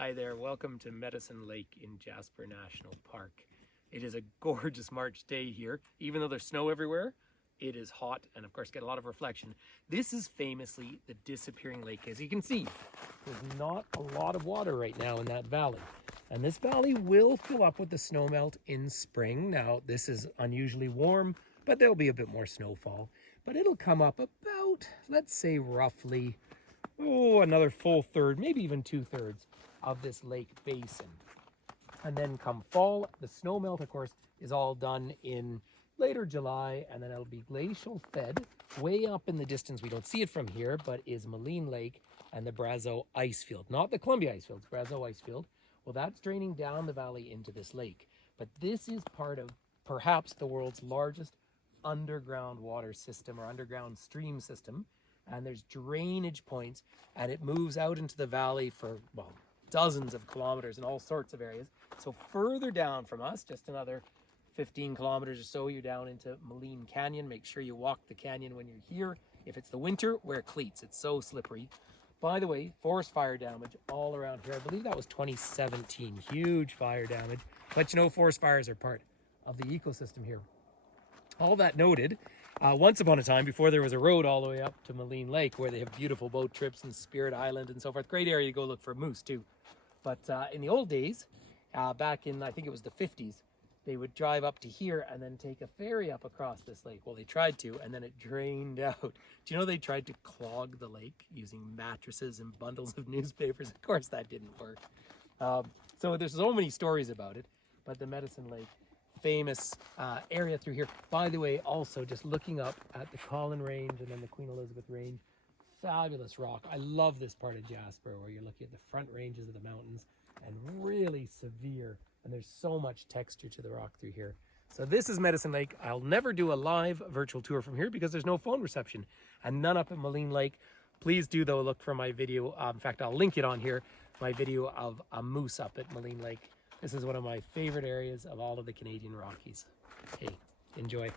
Hi there, welcome to Maligne Lake in Jasper National Park. It is a gorgeous March day here. Even though there's snow everywhere, it is hot and of course get a lot of reflection. This is famously the disappearing lake. As you can see, there's not a lot of water right now in that valley. And this valley will fill up with the snowmelt in spring. Now, this is unusually warm, but there'll be a bit more snowfall. But it'll come up about, let's say roughly, another full third, maybe even 2/3 of this lake basin. And then come fall, the snow melt, of course, is all done in later July, and then it'll be glacial fed. Way up in the distance, we don't see it from here, but is Maligne Lake and the Brazeau ice field. Not the Columbia ice field, it's Brazeau ice field. Well, that's draining down the valley into this lake. But this is part of perhaps the world's largest underground water system or underground stream system. And there's drainage points, and it moves out into the valley for, well, dozens of kilometers in all sorts of areas. So further down from us, just another 15 kilometers or so, you're down into Maligne Canyon. Make sure you walk the canyon when you're here. If it's the winter, wear cleats. It's so slippery. By the way, forest fire damage all around here. I believe that was 2017. Huge fire damage. But you know, forest fires are part of the ecosystem here. All that noted, once upon a time, before there was a road all the way up to Maligne Lake, where they have beautiful boat trips and Spirit Island and so forth. Great area to go look for moose too. But in the old days, back in, I think it was the 50s, they would drive up to here and then take a ferry up across this lake. Well, they tried to, and then it drained out. Do you know they tried to clog the lake using mattresses and bundles of newspapers? Of course, that didn't work. So there's so many stories about it, but the Maligne Lake, famous area through here. By the way, also just looking up at the Collin Range and then the Queen Elizabeth Range, fabulous rock. I love this part of Jasper where you're looking at the front ranges of the mountains and really severe, and there's so much texture to the rock through here. So this is Maligne Lake. I'll never do a live virtual tour from here because there's no phone reception and none up at Maligne Lake. Please do though look for my video. In fact, I'll link it on here, my video of a moose up at Maligne Lake. This is one of my favorite areas of all of the Canadian Rockies. Hey, enjoy.